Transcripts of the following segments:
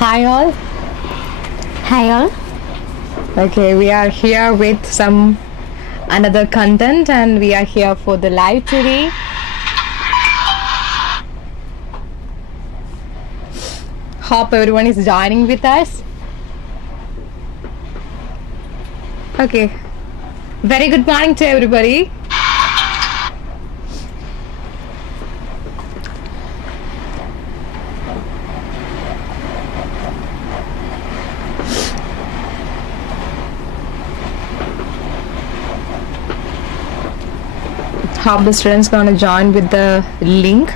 Hi all. Hi all. Okay, we are here with some another content and we are here for the live today. Hope everyone is joining with us. Okay. Very good morning to everybody. Hope the students gonna join with the link.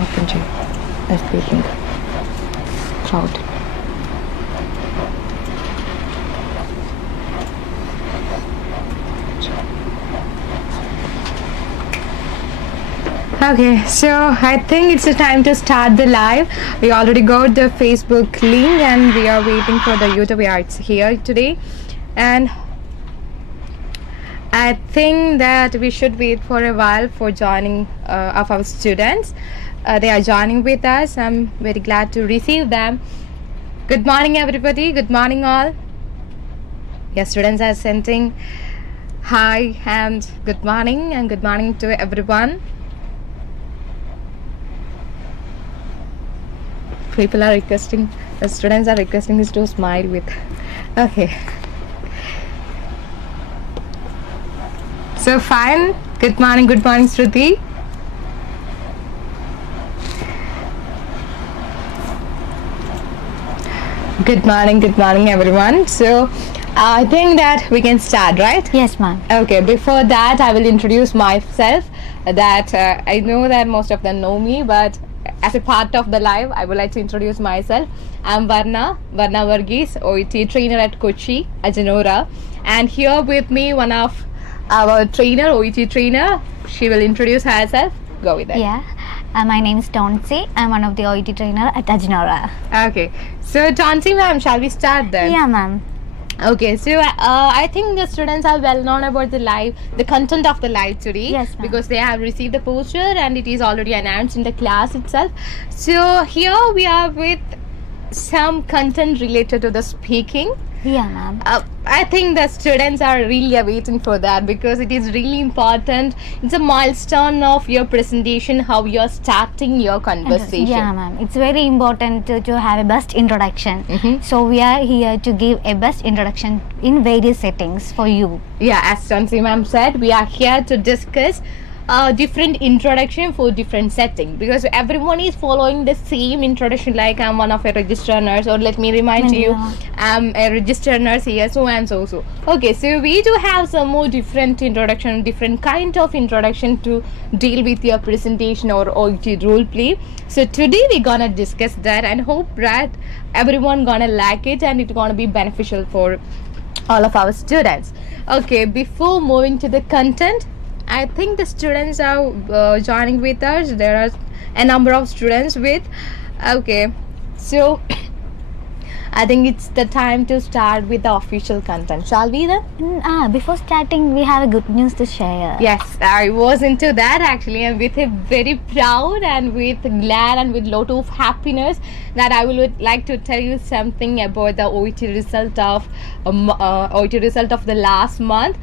Open to speaking crowd. Okay, so I think it's the time to start the live. We already got the Facebook link and we are waiting for the YouTube. It's here today, and I think that we should wait for a while for joining of our students. They are joining with us. I'm very glad to receive them. Good morning, everybody. Good morning, all. Yes, students are sending hi and good morning to everyone. People are requesting, the students are requesting us to smile with. Okay. So fine. Good morning, Shruti. Good morning, everyone. So, I think that we can start, right? Yes, ma'am. Okay, before that, I will introduce myself. That I know that most of them know me, but as a part of the live, I would like to introduce myself. I'm Varna Varghese, OET trainer at Kochi, AJINORAH. And here with me, one of our trainer, OET trainer. She will introduce herself. Go with it. Yeah. My name is Tonsi. I'm one of the OET trainer at AJINORAH. Okay. So, Tonsi ma'am, shall we start then? Yeah, ma'am. Okay, so I think the students are well known about the content of the live today. Yes, ma'am. Because they have received the poster and it is already announced in the class itself. So here we are with some content related to the speaking. Yeah, ma'am. I think the students are really waiting for that because it is really important. It's a milestone of your presentation, how you're starting your conversation. Yeah, ma'am. It's very important to have a best introduction. So we are here to give a best introduction in various settings for you. Yeah, as Tansi ma'am said, we are here to discuss different introduction for different setting because everyone is following the same introduction, like I'm one of a registered nurse, or let me remind you, I'm a registered nurse here, so and so. Okay, so we do have some more different introduction, different kind of introduction to deal with your presentation or OET role play. So today we're gonna discuss that and hope that everyone gonna like it and it's gonna be beneficial for all of our students. Okay, before moving to the content, I think the students are joining with us. There are a number of students with. Okay, so I think it's the time to start with the official content. Shall we then? Before starting, we have a good news to share. Yes, I was into that actually, and with a very proud and with glad and with lot of happiness that I would like to tell you something about the OET result of the last month,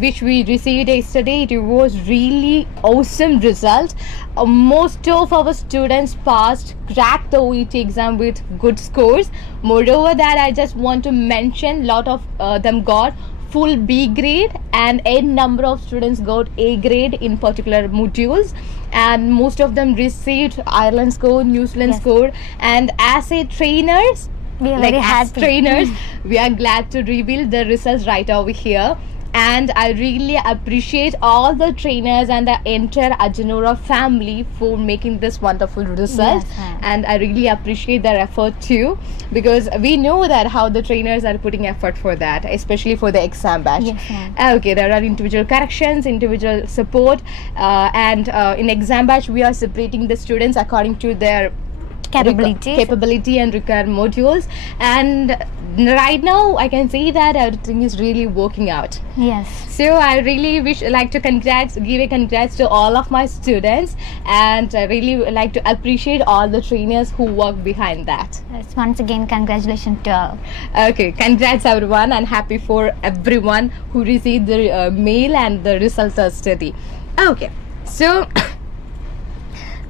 which we received yesterday. It was really awesome result. Most of our students cracked the OET exam with good scores. Moreover, that I just want to mention, lot of them got full B grade and a number of students got A grade in particular modules, and most of them received Ireland score, New Zealand score. And as a trainers, we are like very as happy. trainers, we are glad to reveal the results right over here. and I really appreciate all the trainers and the entire AJINORAH family for making this wonderful result. Yes, ma'am. And I really appreciate their effort too, because we know that how the trainers are putting effort for that, especially for the exam batch. Yes, ma'am. Okay, there are individual corrections, individual support, and in exam batch we are separating the students according to their capability and required modules. And right now I can see that everything is really working out. Yes. So I really like to give a congrats to all of my students, and I really like to appreciate all the trainers who work behind that. Yes, once again, congratulations to all. Okay, congrats everyone, and happy for everyone who received the mail and the result of study. Okay, so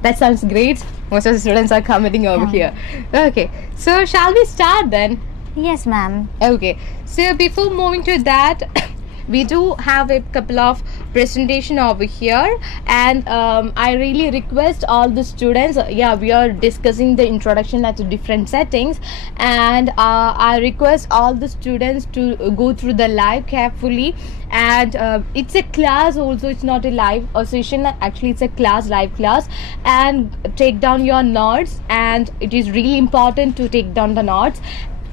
that sounds great. Most of the students are commenting over here. Okay, so shall we start then? Yes, ma'am. Okay, so before moving to that, we do have a couple of presentation over here, and I really request all the students, we are discussing the introduction at different settings, and I request all the students to go through the live carefully. And it's a class also, it's not a live session, actually it's a live class, and take down your notes, and it is really important to take down the notes.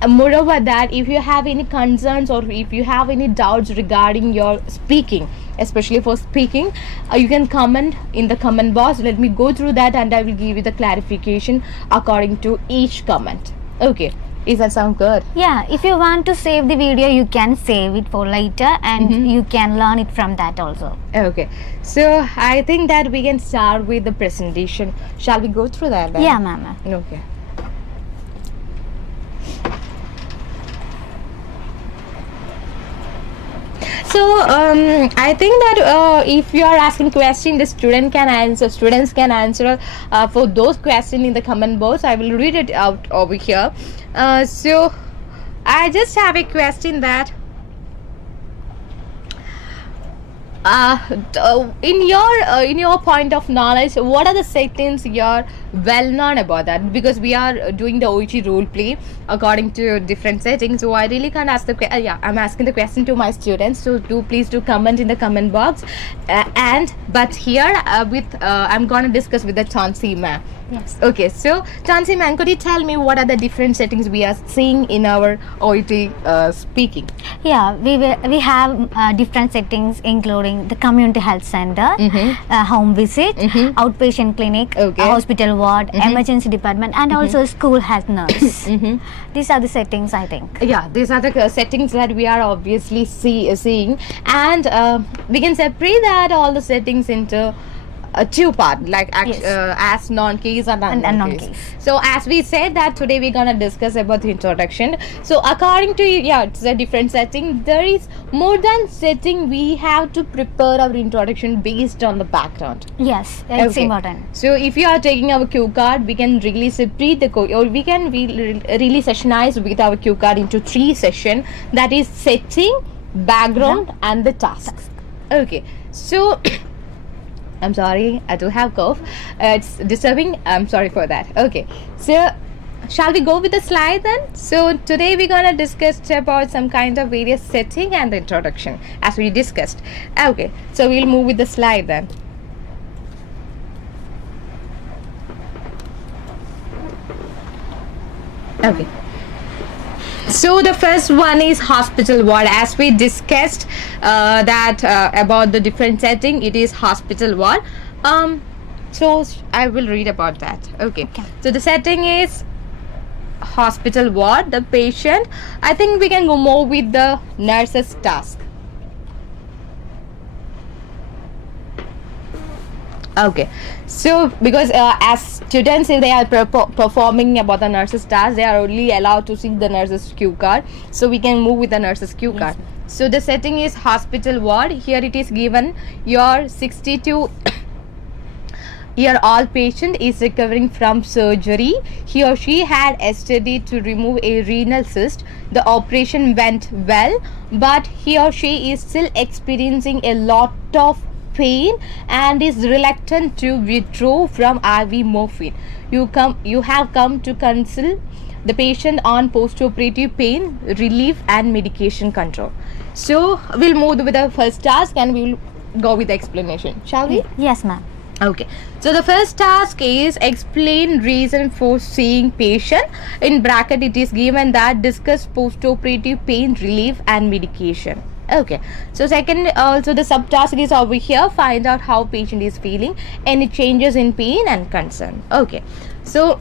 Moreover that, if you have any concerns or if you have any doubts regarding your speaking, especially for speaking, you can comment in the comment box. Let me go through that and I will give you the clarification according to each comment. Okay, does that sound good? Yeah, if you want to save the video, you can save it for later, and you can learn it from that also. Okay, so I think that we can start with the presentation. Shall we go through that then? Yeah, ma'am. Okay. So I think that if you are asking question, the students can answer for those questions in the comment box. I will read it out over here. So I just have a question that in your point of knowledge, what are the settings you're well known about that? Because we are doing the OET role play according to different settings, so I really can't ask the I'm asking the question to my students, so please do comment in the comment box. But here I'm gonna discuss with the Chansey ma'am. Yes. Okay, so Chansey ma'am, could you tell me what are the different settings we are seeing in our OET speaking? Yeah, we have different settings, including the community health center, home visit, outpatient clinic, hospital ward, emergency department, and also school health nurse. These are the settings, I think. Yeah, these are the settings that we are obviously seeing, and we can separate that all the settings into two part, like as non-case and unknown-case. So as we said that today we're gonna discuss about the introduction. So according to it's a different setting. There is more than setting. We have to prepare our introduction based on the background. Yes, it's important. So if you are taking our cue card, we can really separate the or we can really sessionize with our cue card into three sessions. That is setting, background, and the task. Okay, so I'm sorry, I do have cough. It's disturbing. I'm sorry for that. Okay, so shall we go with the slide then? So today we're gonna discuss about some kind of various setting and the introduction as we discussed. Okay, so we'll move with the slide then. Okay. So the first one is hospital ward. As we discussed about the different setting, it is hospital ward. So I will read about that. Okay. So the setting is hospital ward. The patient, I think we can go more with the nurse's task. Okay, so because as students, if they are performing about the nurse's task, they are only allowed to see the nurse's cue card, so we can move with the nurse's cue card. So the setting is hospital ward. Here it is given your 62-year-old patient is recovering from surgery. He or she had yesterday to remove a renal cyst. The operation went well, but he or she is still experiencing a lot of pain and is reluctant to withdraw from IV morphine. You have come to consult the patient on post-operative pain relief and medication control. So we'll move with the first task and we'll go with the explanation. Shall we? Yes, ma'am. Okay, so the first task is explain reason for seeing patient. In bracket it is given that discuss post-operative pain relief and medication. Okay, so second, also the subtask is over here, find out how patient is feeling, any changes in pain and concern. Okay, so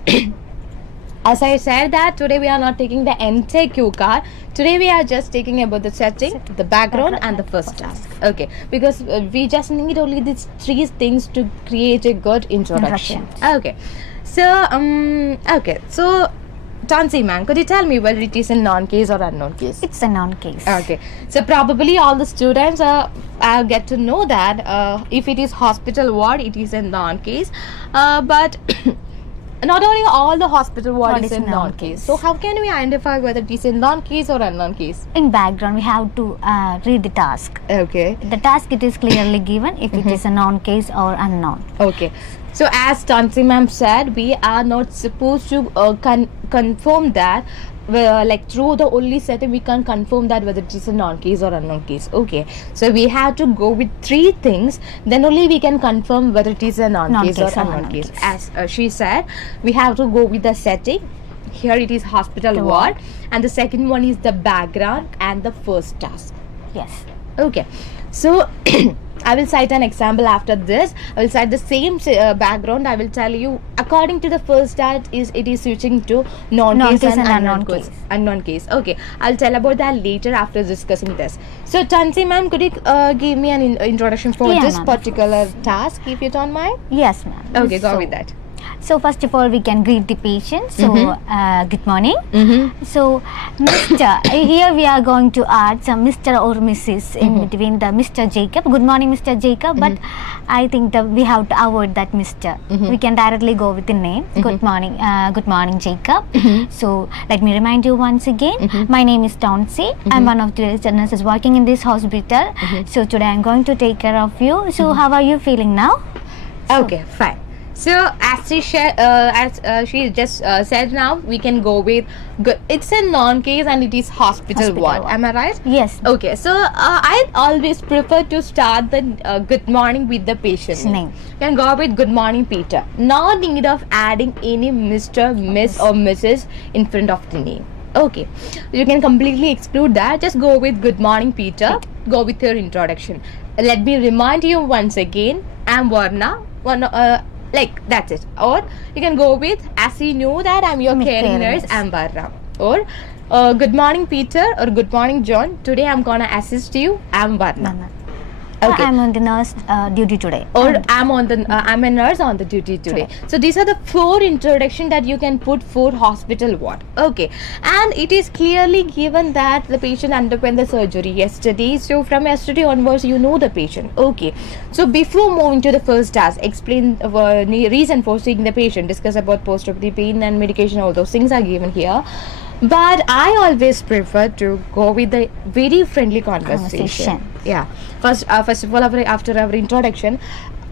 as I said that today we are not taking the entire cue card. Today we are just taking about the setting, the background and the first task. Okay, because we just need only these three things to create a good introduction. Okay, so okay, so Tansi ma'am, could you tell me whether it is a non-case or unknown case? It's a non-case. Okay, so probably all the students get to know that if it is hospital ward, it is a non-case, but not only all the hospital ward is a non-case. So how can we identify whether it is a non-case or unknown case? In background, we have to read the task. Okay. The task it is clearly given if it is a non-case or unknown. Okay. So as Tansi ma'am said, we are not supposed to confirm that. Like through the only setting we can confirm that whether it is a non-case or unknown case. Okay, so we have to go with three things, then only we can confirm whether it is a non-case or unknown case. As she said, we have to go with the setting. Here it is hospital ward, and the second one is the background and the first task. Yes. Okay, so I will cite an example after this. I will cite the same background. I will tell you according to the first task it is switching to non-case and unknown case. Okay, I'll tell about that later after discussing this. So Tansi ma'am, could you give me an introduction for this particular task if you don't mind? Yes, ma'am. Okay, go with that. So first of all, we can greet the patient. So good morning. So Mr. Here we are going to add some Mr. or Mrs. in between the Mr. Jacob. Good morning, Mr. Jacob. But I think that we have to avoid that Mr. We can directly go with the name. Good morning, Jacob. So let me remind you once again. My name is Taunsi. I'm one of the nurses working in this hospital. So today I'm going to take care of you. So how are you feeling now? Okay, fine. So as she just said, now we can go with good. It's a non-case and it is hospital ward. Am I right? Yes. Okay. So I always prefer to start the good morning with the patient's name. You can go with good morning Peter. No need of adding any Mr., Miss or Mrs. in front of the name. Okay, you can completely exclude that. Just go with good morning Peter. Go with your introduction. Let me remind you once again. I'm Varna. Like that's it. Or you can go with, as you know that I'm your caring nurse, I'm Varna. Or good morning Peter or good morning John. Today I'm gonna assist you, I'm Varna. Okay. I'm on the nurse duty today. Or I'm a nurse on the duty today. So these are the 4 introduction that you can put for hospital ward. Okay, and it is clearly given that the patient underwent the surgery yesterday. So from yesterday onwards, you know the patient. Okay, so before moving to the first task, explain the reason for seeing the patient, discuss about post-operative pain and medication. All those things are given here. But I always prefer to go with the very friendly conversation. Yeah. First of all, after our introduction,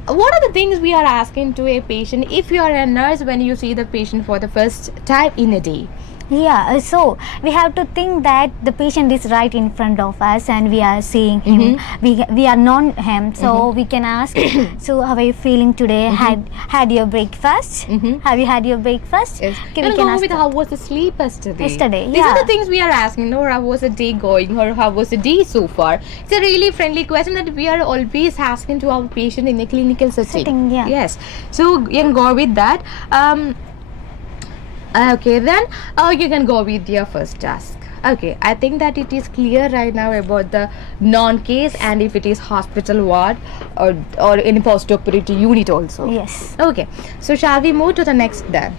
what are the things we are asking to a patient if you are a nurse when you see the patient for the first time in a day? Yeah, so we have to think that the patient is right in front of us and we are seeing him. We are known him, so we can ask, so how are you feeling today? Had your breakfast? Have you had your breakfast? Yes. We can go with how was the sleep yesterday? These are the things we are asking. No, how was the day going or how was the day so far? It's a really friendly question that we are always asking to our patient in a clinical setting. Yes. So you can go with that. Okay, then you can go with your first task. Okay, I think that it is clear right now about the non-case and if it is hospital ward or in a post-operative unit also. Yes. Okay, so shall we move to the next then?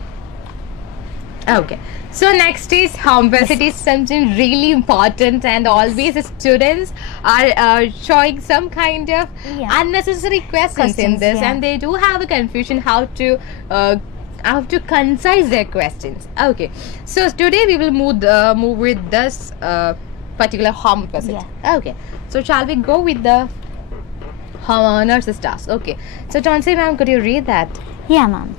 Okay, so next is home base. It is something really important and always the students are showing some kind of unnecessary questions in this and they do have a confusion how to concise their questions. Okay, so today we will move with this particular home visit. Okay, so shall we go with the nurse's task. Okay. So Chansey ma'am, could you read that? Yeah, ma'am.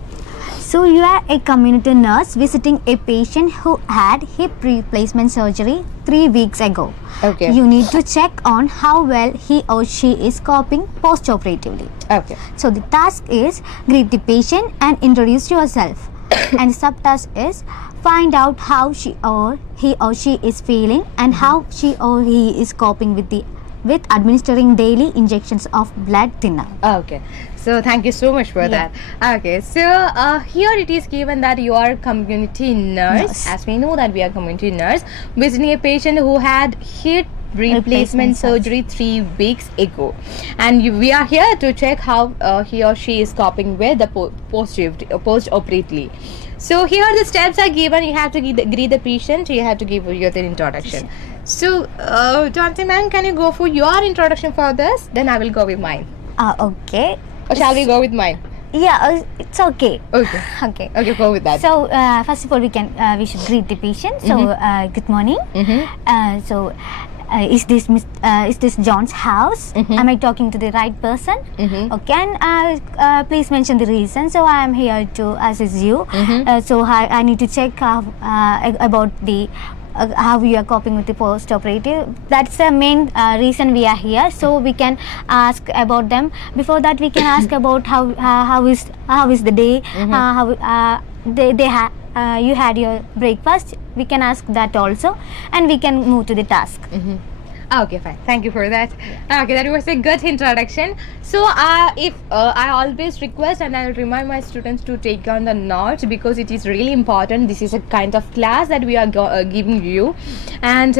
So you are a community nurse visiting a patient who had hip replacement surgery 3 weeks ago. Okay. You need to check on how well he or she is coping post-operatively. Okay. So the task is greet the patient and introduce yourself. And the subtask is find out how he or she is feeling and how she or he is coping with administering daily injections of blood thinner. Okay. So thank you so much for that. Okay. So here it is given that you are community nurse. As we know that we are community nurse visiting a patient who had hip replacement surgery 3 weeks ago, and we are here to check how he or she is coping with the post-operatively. So here the steps are given. You have to greet the patient. You have to give your introduction. So Janti ma'am, can you go for your introduction for this? Then I will go with mine. Okay. Or shall we go with mine? Yeah, it's okay. Okay. Okay. Okay, go with that. So first of all, we should greet the patient. So good morning. Is this John's house? Am I talking to the right person? Okay, and please mention the reason. So I am here to assist you. So I need to check about the how you are coping with the post-operative. That's the main reason we are here. So we can ask about them. Before that, we can ask about how is the day, how you had your breakfast. We can ask that also, and we can move to the task. Okay, fine. Thank you for that. Okay, that was a good introduction. So, if I always request and I'll remind my students to take on the notes because it is really important. This is a kind of class that we are giving you, and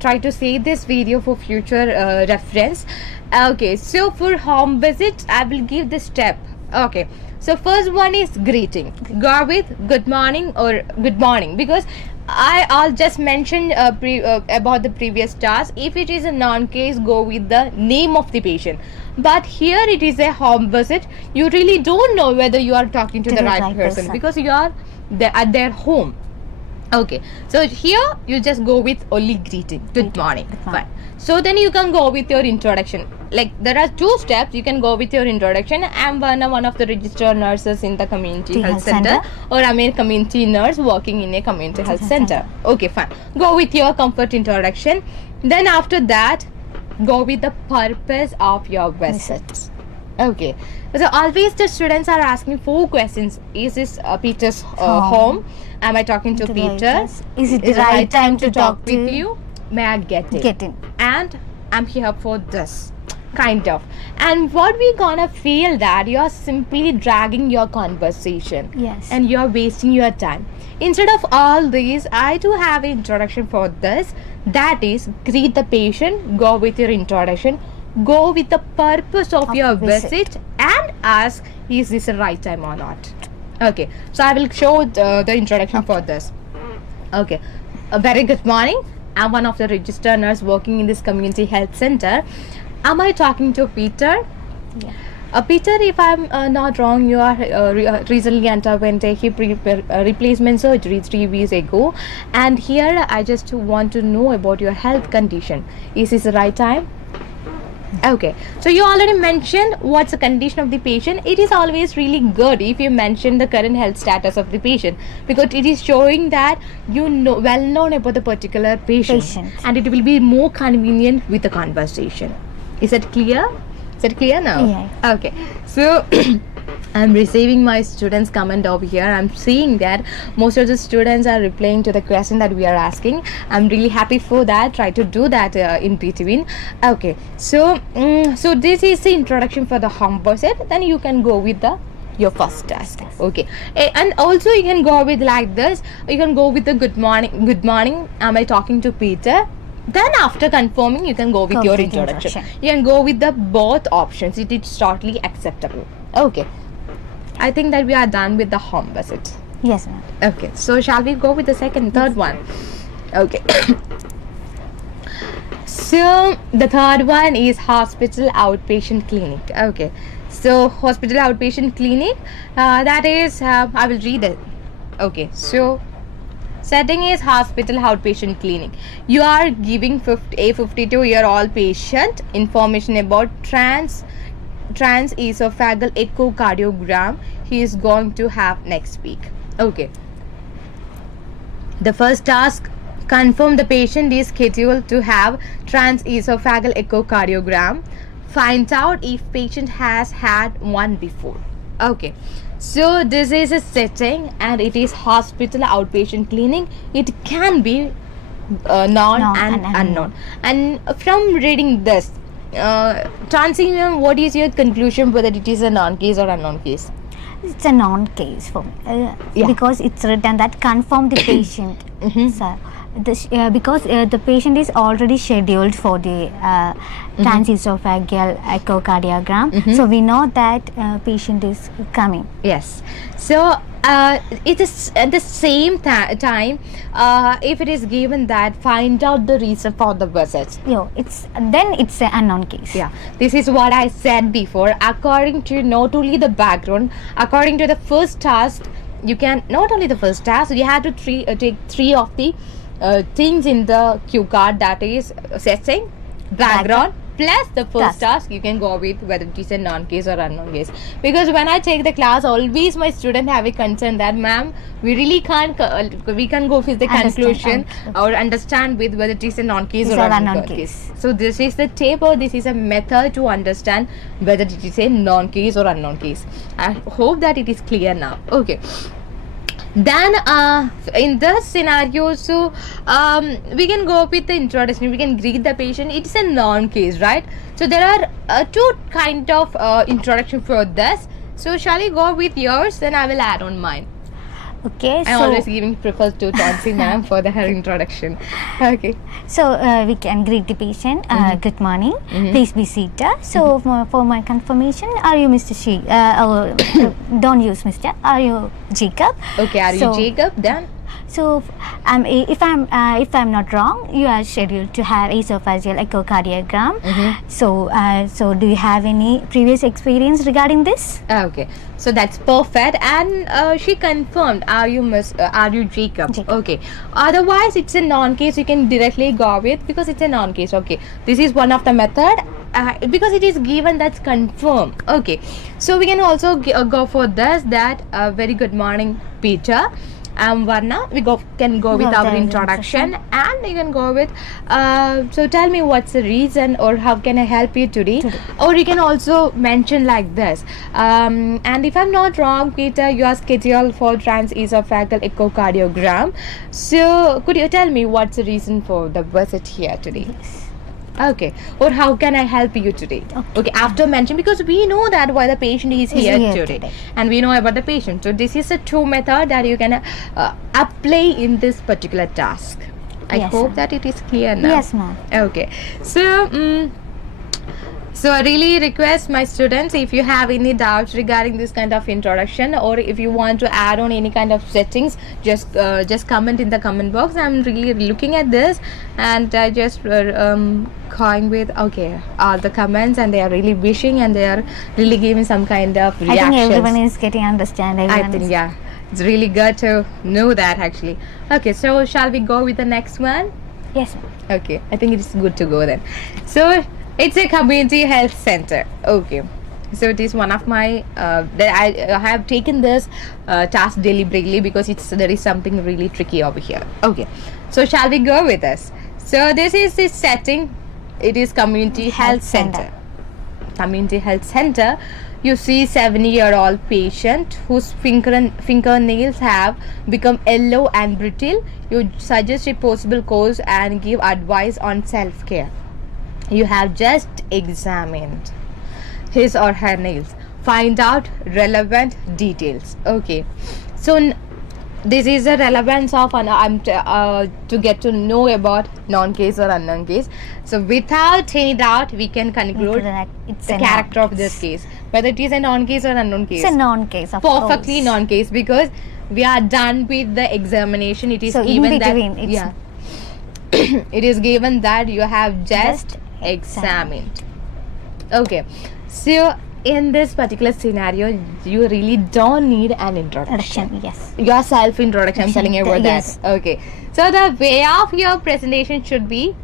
try to save this video for future reference. Okay, so for home visit, I will give the step. Okay. So first one is greeting. Go with good morning or good morning, because I'll just mention about the previous task. If it is a non-case, go with the name of the patient. But here it is a home visit. You really don't know whether you are talking to the right person because you are at their home. Okay, so here you just go with only greeting. Good morning. Fine. So then you can go with your introduction. Like there are 2 steps. You can go with your introduction. I'm one of the registered nurses in the community health center, or I'm a community nurse working in a community health center. Okay, fine. Go with your comfort introduction. Then after that, go with the purpose of your visit. Okay, so always the students are asking 4 questions. Is this Peter's home? Am I talking to Peter? Is it the right time to talk with you? May I get it? Get in. And I'm here for this. Kind of. And what we gonna feel that you're simply dragging your conversation. Yes. And you're wasting your time. Instead of all these, I do have an introduction for this. That is, greet the patient, go with your introduction, go with the purpose of your visit, and ask, is this the right time or not? Okay, so I will show the introduction for this. Okay, a very good morning. I'm one of the registered nurse working in this community health center. Am I talking to Peter? Yeah. Peter, if I'm not wrong, you are recently underwent a hip replacement surgery 3 weeks ago, and here I just want to know about your health condition. Is this the right time? Okay, so you already mentioned what's the condition of the patient. It is always really good if you mention the current health status of the patient, because it is showing that you know well about the particular patient. And it will be more convenient with the conversation. Is that clear? Is it clear now? Yeah. Okay, so I'm receiving my students' comment over here. I'm seeing that most of the students are replying to the question that we are asking. I'm really happy for that. Try to do that in between. Okay, so so this is the introduction for the home visit. Then you can go with your first task. Okay, and also you can go with like this. You can go with the good morning. Good morning. Am I talking to Peter? Then after confirming, you can go with your introduction. You can go with the both options. It is totally acceptable. Okay, I think that we are done with the home visit. Yes, ma'am. Okay, so shall we go with the third one? Okay. So the third one is hospital outpatient clinic. Okay, so hospital outpatient clinic, that is, I will read it. Okay, so setting is hospital outpatient clinic. You are giving a 52-year-old patient information about transesophageal echocardiogram he is going to have next week. Okay. The first task, confirm the patient is scheduled to have transesophageal echocardiogram. Find out if patient has had one before. Okay. So this is a setting and it is hospital outpatient clinic. It can be known and unknown. And from reading this, Chansi ma'am, what is your conclusion whether it is a known case or unknown case? It's a known case for me because it's written that confirm the patient. So, because the patient is already scheduled for the transesophageal echocardiogram, so we know that patient is coming. Yes. So it is at the same time, if it is given that find out the reason for the visit. It's an unknown case. Yeah, this is what I said before. According to not only the background, according to the first task, you can not only the first task, you have to take three of the things in the cue card, that is setting, background, plus the first task. You can go with whether it is a non-case or unknown case. Because when I take the class, always my student have a concern that ma'am, we really can't we can go with the conclusion or understand with whether it is a non-case or unknown case. So this is the tip, or this is a method to understand whether it is a non-case or unknown case. I hope that it is clear now. Okay. Then in this scenario, so we can go with the introduction. We can greet the patient. It is a non-case, right? So there are two kind of introduction for this. So shall we go with yours? Then I will add on mine. Okay. I'm always giving preference to Chansi ma'am for her introduction. Okay. So we can greet the patient. Good morning. Please be seated. So for my confirmation, are you Mr. Don't use Mr. Are you Jacob? Okay. Are you Jacob then? So, if I'm not wrong, you are scheduled to have esophageal echocardiogram. So do you have any previous experience regarding this? Okay, so that's perfect. And she confirmed, are you Jacob? Okay. Otherwise, it's a non-case. You can directly go with because it's a non-case. Okay, this is one of the method. Because it is given, that's confirmed. Okay, so we can also go for this. That very good morning, Peter. Varna, can go with our introduction, and you can go with so tell me what's the reason or how can I help you today. Or you can also mention like this, and if I'm not wrong, Peter, you are scheduled for transesophageal echocardiogram, so could you tell me what's the reason for the visit here today? Okay, or how can I help you today? Okay, after mention, because we know that why the patient is here today, and we know about the patient. So this is a true method that you can apply in this particular task. I hope that it is clear now. Yes, ma'am. Okay, so so I really request my students, if you have any doubts regarding this kind of introduction, or if you want to add on any kind of settings, just comment in the comment box. I'm really looking at this, and I just going with all the comments, and they are really wishing, and they are really giving some kind of reactions. I think everyone is getting understanding. I think it's really good to know that actually. Okay, so shall we go with the next one? Yes, ma'am. Okay, I think it is good to go then. So it's a community health center. Okay, so it is one of my I have taken this task deliberately because there is something really tricky over here. Okay, so shall we go with this? So this is the setting. It is community health center. Community health center. You see 7-year-old patient whose fingernails have become yellow and brittle. You suggest a possible cause and give advice on self-care. You have just examined his or her nails. Find out relevant details. Okay, so this is the relevance of to get to know about non-case or unknown case. So without any doubt, we can conclude it's the character of this case, whether it is a non-case or unknown case. It's a non-case, of perfectly course. Non-case, because we are done with the examination. It is so given in between, that it is given that you have just examined. Okay, so in this particular scenario, you really don't need an introduction. Yes, your self-introduction. I'm telling you about yes. that. Okay, so the way of your presentation should be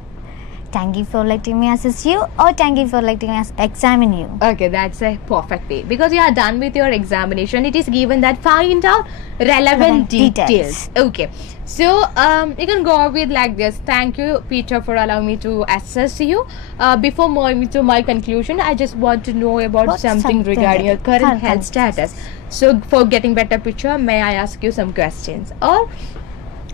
thank you for letting me assist you, or thank you for letting me examine you. Okay, that's a perfect way. Because you are done with your examination, it is given that find out relevant details. Okay, so you can go with like this. Thank you, Peter, for allowing me to assess you. Before moving to my conclusion, I just want to know about something regarding your current health status. So for getting better picture, may I ask you some questions? Or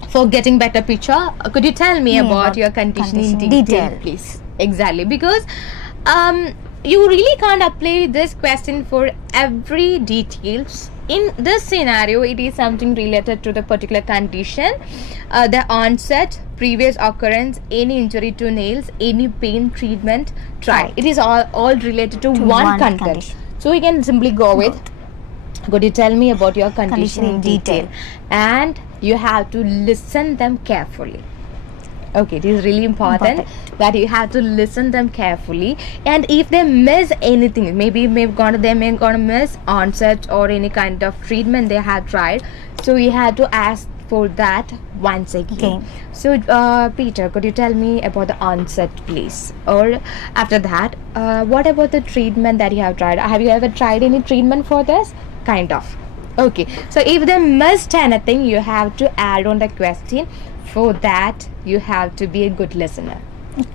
for getting better picture, could you tell me about your condition in detail, please? Exactly, because you really can't apply this question for every details. In this scenario, it is something related to the particular condition, the onset, previous occurrence, any injury to nails, any pain, treatment, trial. It is all related to one content. So we can simply go with, could you tell me about your condition in detail? And you have to listen them carefully. Okay, it is really important that you have to listen them carefully. And if they miss anything, maybe they may gonna miss onset or any kind of treatment they have tried, so you have to ask for that once again. So Peter, could you tell me about the onset, please? Or after that, what about the treatment that you have tried? Have you ever tried any treatment for this? Kind of. Okay, so if they missed anything, you have to add on the question. For that, you have to be a good listener.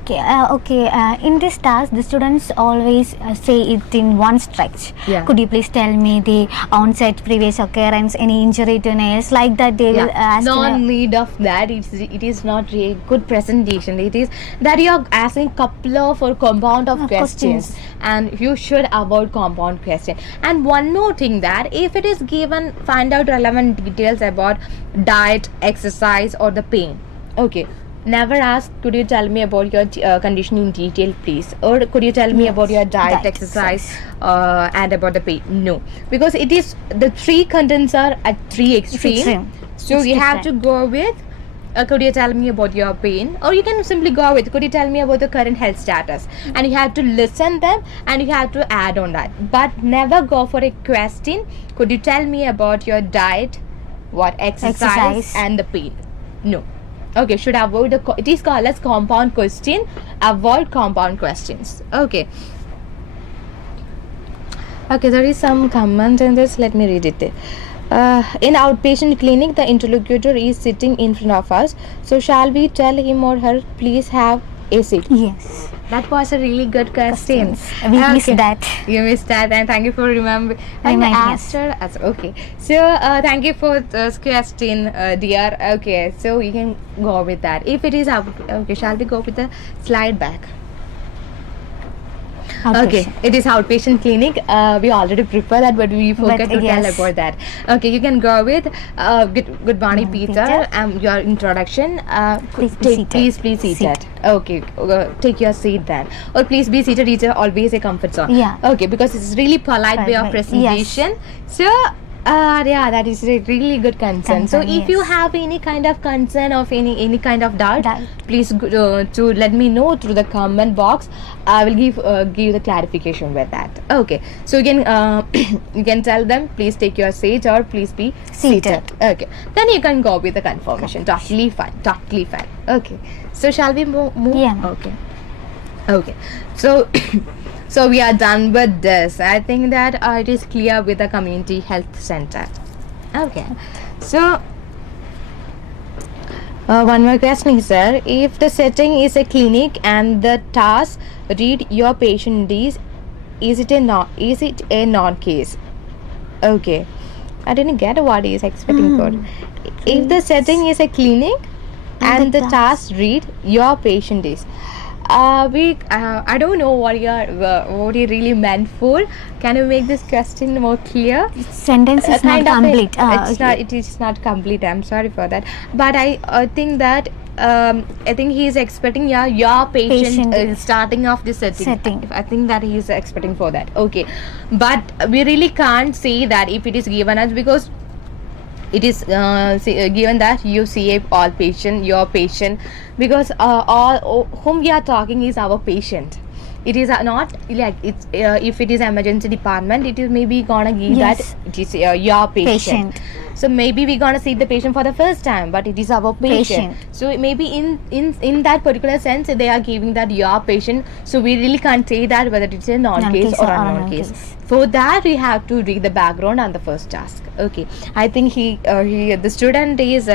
Okay. In this task, the students always say it in one stretch. Could you please tell me the onset, previous occurrence, any injury to nails, like that they will ask. No need of that. It is not really good presentation. It is that you are asking couple of or compound of questions, and you should avoid compound question. And one more thing, that if it is given, find out relevant details about diet, exercise, or the pain. Okay. Never ask, could you tell me about your condition in detail, please? Or could you tell me about your diet, exercise, and about the pain? No, because it is, the three contents are at three extreme. So you have to go with, could you tell me about your pain? Or you can simply go with, could you tell me about the current health status? And you have to listen them and you have to add on that. But never go for a question, could you tell me about your diet, what exercise. And the pain? No. Okay, should avoid it is called as compound question. Avoid compound questions. Okay, there is some comment in this. Let me read it. In outpatient clinic, the interlocutor is sitting in front of us. So shall we tell him or her, please have a seat? Yes. That was a really good question. We missed that. You missed that, and thank you for remembering. Okay. So thank you for this question, dear. Okay, so we can go with that. If it is okay, shall we go with the slide back? Okay, it is outpatient clinic. We already prepared that, but we forgot to tell about that. Okay, you can go with good morning, Peter. Your introduction. Please be seated. Okay, take your seat then. Or please be seated. It's always a comfort zone. Okay, because it's really polite way of presentation. So that is a really good concern. So if you have any kind of concern or any kind of doubt, please to let me know through the comment box. I will give the clarification with that. Okay, so you can you can tell them, please take your seat or please be seated. Okay, then you can go with the confirmation. Totally fine. Okay, so shall we move? Okay, so so we are done with this. I think that it is clear with the community health center. Okay, so one more question is, sir. If the setting is a clinic and the task read your patient is it a non-case? Okay, I didn't get what he is expecting for. If the setting is a clinic and the task read your patient is, I don't know what you really meant for. Can you make this question more clear? Sentence is not complete. It is not complete. I'm sorry for that. But I think that I think he is expecting your patient starting off the setting. I think that he is expecting for that. Okay, but we really can't say that if it is given us, because it is given that you see all patient, your patient, because all whom we are talking is our patient. It is not like it's if it is emergency department, it is maybe gonna give that it is your patient. So maybe we're gonna see the patient for the first time, but it is our patient. So maybe in that particular sense, they are giving that your patient. So we really can't say that whether it's a non-case or unknown case. For that, we have to read the background on the first task. Okay, I think the student is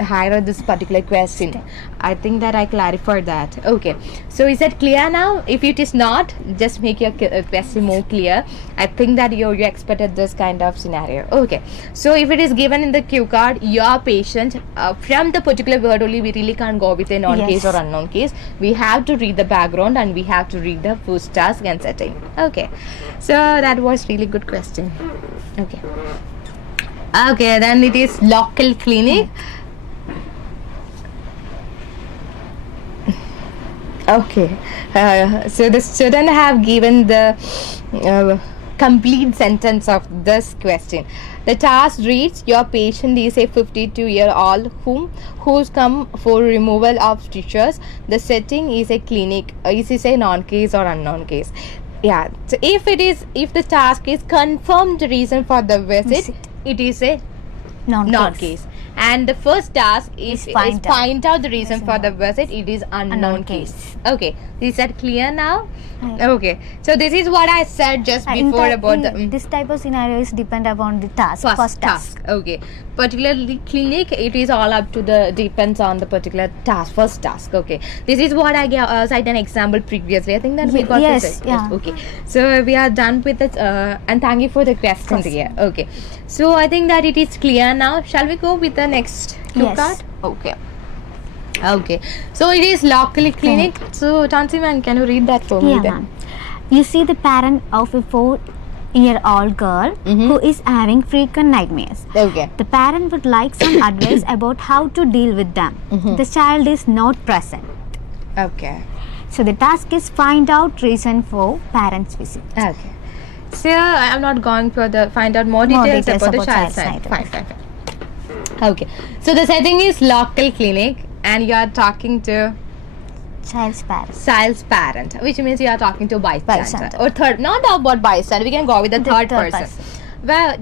highlight this particular question. I think that I clarified that. Okay, so is that clear now? If it is not, just make your question more clear. I think that you expected this kind of scenario. Okay, so if it is given in the cue card, your patient, from the particular word only, we really can't go with a non-case or unknown case. We have to read the background and we have to read the first task and setting. Okay, so that was really good question. Okay, then it is local clinic. Okay, so the student have given the complete sentence of this question. The task reads: your patient is a 52-year-old who's come for removal of stitches. The setting is a clinic. Is this a non-case or unknown case? Yeah. So if the task is confirmed reason for the visit, it is a non-case. And the first task is find out the reason for the visit. It is unknown case. Okay, is that clear now? Okay, so this is what I said just before about this type of scenarios depend upon the task. First task. Okay, particularly clinic, it is all up to depends on the particular task. First task. Okay, this is what I cited an example previously. I think that we got this. Yes. Okay, so we are done with it. And thank you for the questions here. Okay, so I think that it is clear now. Shall we go with the next cue card? Okay, so it is local clinic. So Tansi ma'am, can you read that for me then? You see the parent of a 4-year-old girl who is having frequent nightmares. Okay. The parent would like some advice about how to deal with them. The child is not present. Okay. So the task is find out reason for parent's visit. Okay. So I am not going for the find out more details about the child's side. Fine. Okay. So the setting is local clinic. And you are talking to child's parent, which means you are talking to bystander. Or third, not about bystander, we can go with the third person. Well,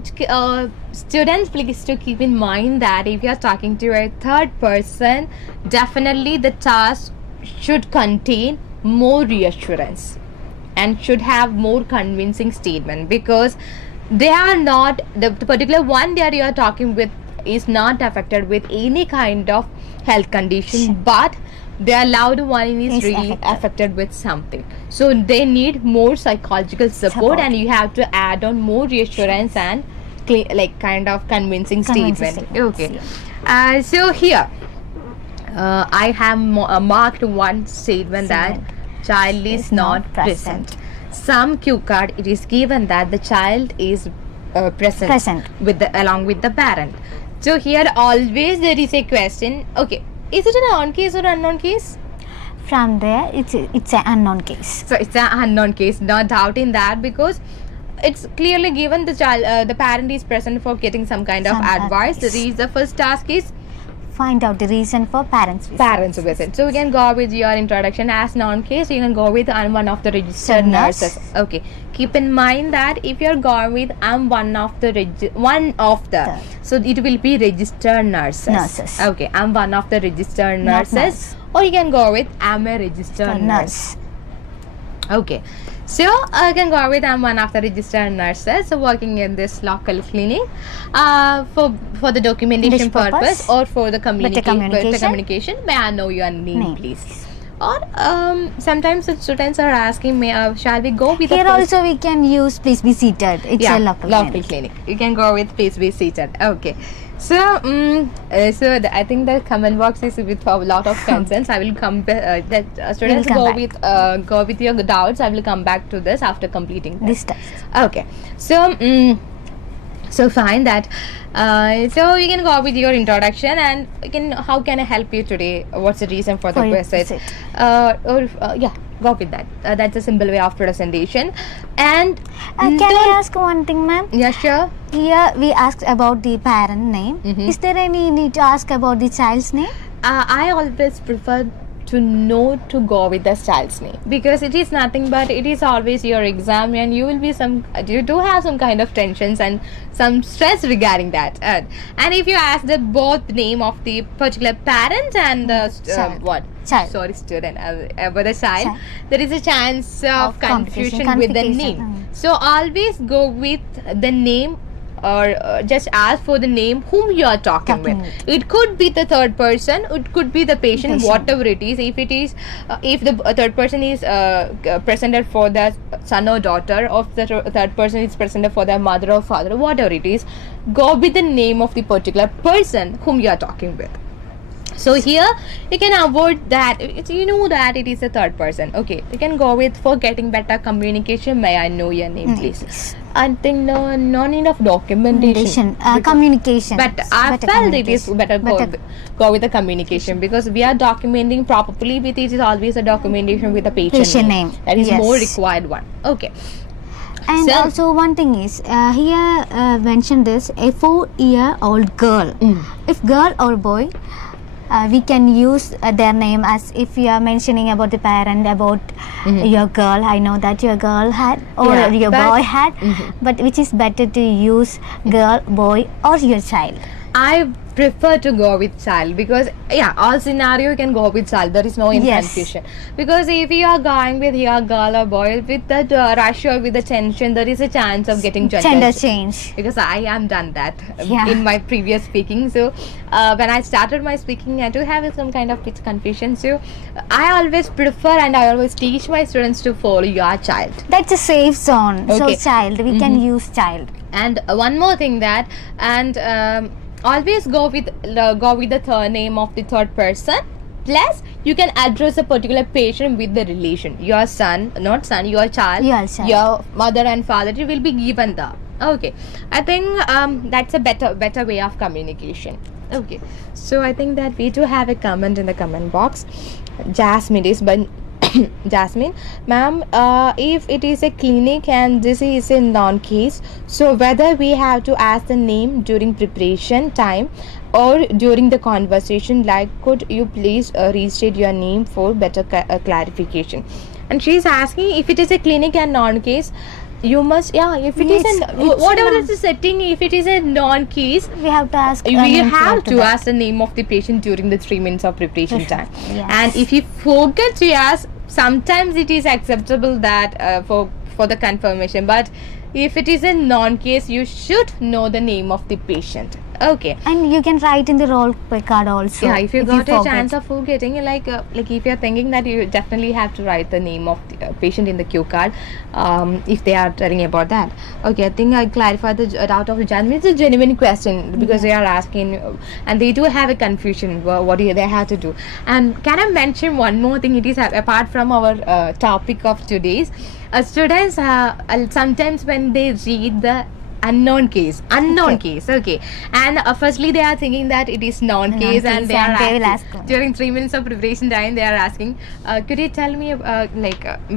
students, please to keep in mind that if you are talking to a third person, definitely the task should contain more reassurance and should have more convincing statement, because they are not the particular one that you are talking with is not affected with any kind of health condition, but their loved one is really affected with something. So they need more psychological support. And you have to add on more reassurance and kind of convincing statement. Okay. So here I have marked one statement that child is not present. Some cue card it is given that the child is present along with the parent. So here always there is a question. Okay, is it an unknown case or unknown case? From there, it's an unknown case. So it's an unknown case, no doubt in that, because it's clearly given the child, the parent is present for getting some kind of advice. The first task is find out the reason for parent's visit. So we can go with your introduction as non-case. You can go with I'm one of the registered nurses. Okay. Keep in mind that if you're going with I'm one of the so it will be registered nurses. Okay. I'm one of the registered nurses. Or you can go with I'm a registered nurse. Okay. So I can go with I'm one of the registered nurses working in this local clinic for the documentation purpose or for the communication. May I know your name, please? Or sometimes the students are asking me, shall we go with here also we can use please be seated. It's a local clinic. You can go with please be seated. Okay. So, I think the comment box is with a lot of concerns. I will come. Students go with your doubts. I will come back to this after completing this test. Okay. So, so fine that. So you can go with your introduction and how can I help you today? What's the reason for the visit? Go with that. That's a simple way of presentation. And can I ask one thing, ma'am? Yeah, sure. Here we asked about the parent name. Is there any need to ask about the child's name? I always prefer to know to go with the child's name, because it is nothing but it is always your exam, and you do have some kind of tensions and some stress regarding that. And if you ask the both name of the particular parent and the student about the child, there is a chance of confusion with the name. So always go with the name, or just ask for the name whom you are talking with. It could be the third person, it could be the patient, whatever it is. If it is if the third person is presented for the son or daughter, or the third person is presented for the mother or father, whatever it is, go with the name of the particular person whom you are talking with. So here you can avoid that. You know that it is a third person. Okay, you can go with, for getting better communication, may I know your name, please? I think no need of documentation. Communication. But I felt it is better go with the communication, because we are documenting properly with it is always a documentation with the patient name. That is more required one. Okay. And also one thing is, here mentioned this, a 4-year-old girl. If girl or boy, we can use their name as if you are mentioning about the parent, about your girl. I know that your girl had, or your boy had, but which is better to use girl, boy, or your child? I prefer to go with child, because all scenario you can go with child. There is no confusion, because if you are going with your girl or boy, with that rush or with the tension, there is a chance of getting gender change. Because I am done that in my previous speaking. So when I started my speaking, I do have some kind of confusion. So I always prefer and I always teach my students to follow your child. That's a safe zone. So child, we can use child. And one more thing that, and always go with the third name of the third person. Plus, you can address a particular patient with the relation. Your son, not son, your child, your mother and father. It will be given the. Okay, I think that's a better way of communication. Okay, so I think that we do have a comment in the comment box. Jasmine is, but Jasmine, ma'am, if it is a clinic and this is a non-case, so whether we have to ask the name during preparation time or during the conversation, like, could you please restate your name for better clarification? And she is asking, if it is a clinic and non-case, you must, if it is whatever is the setting, if it is a non-case, we have to ask. We have to ask the name of the patient during the 3 minutes of preparation time. And if you forget to ask, sometimes it is acceptable that for the confirmation. But if it is a non-case, you should know the name of the patient. Okay. And you can write in the roll card also. Yeah, if you got a chance of forgetting, like if you're thinking that, you definitely have to write the name of the patient in the cue card, if they are telling about that. Okay, I think I clarified the doubt of the Jasmine. It's a genuine question, because they are asking, and they do have a confusion what do they have to do. And can I mention one more thing? It is apart from our topic of today's, students sometimes when they read the unknown case, okay, and firstly they are thinking that it is non-case, and they are asking, during 3 minutes of preparation time, they are asking, could you tell me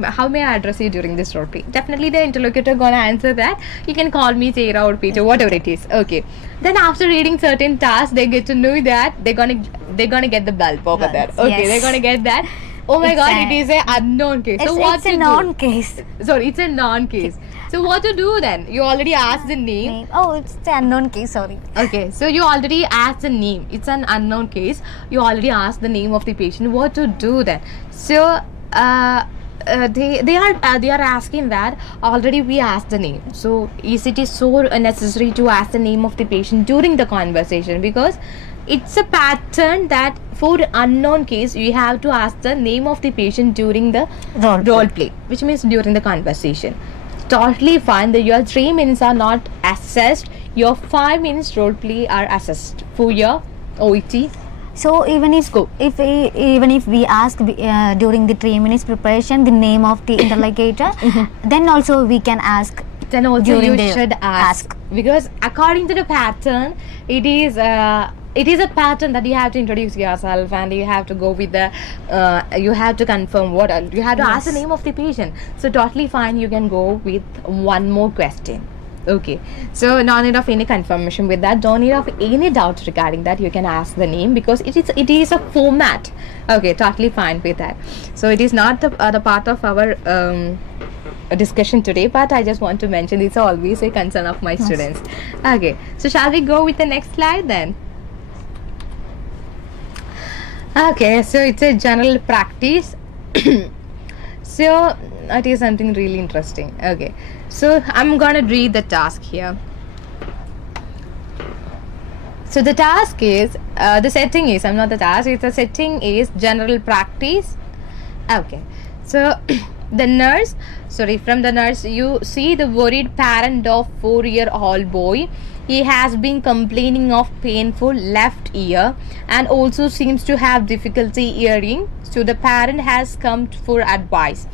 how may I address you during this role play? Definitely the interlocutor gonna answer that, you can call me Jera or Peter, whatever it is. Okay, then after reading certain tasks, they get to know that they're gonna get the bulb over there. Okay, they're gonna get that. Oh my God, it is a unknown case. So what it's a non-case. Sorry, it's a non-case. So what to do then? You already asked the name. Oh, it's an unknown case, sorry. Okay, so you already asked the name. It's an unknown case. You already asked the name of the patient. What to do then? So they are asking that already we asked the name. So it is so necessary to ask the name of the patient during the conversation, because it's a pattern that for unknown case you have to ask the name of the patient during the role play, which means during the conversation. Totally fine that your 3 minutes are not assessed, your 5 minutes role play are assessed for your OET. So even if we ask during the 3 minutes preparation the name of the interlocutor, then also we can ask. Then also you should ask, because according to the pattern, it is a pattern that you have to introduce yourself, and you have to go with the you have to confirm what you have to ask the name of the patient. So totally fine, you can go with one more question. Okay, so no need of any confirmation with that. Don't need of any doubt regarding that. You can ask the name because it is a format. Okay, totally fine with that. So it is not the part of our discussion today, but I just want to mention it's always a concern of my students. Okay, so shall we go with the next slide then? Okay, so it's a general practice. So it is something really interesting. Okay, so I'm gonna read the task here. So the task is the setting is, I'm not the task, it's the setting is general practice. Okay, so from the nurse you see the worried parent of 4-year-old boy. He has been complaining of painful left ear and also seems to have difficulty hearing. So the parent has come for advice.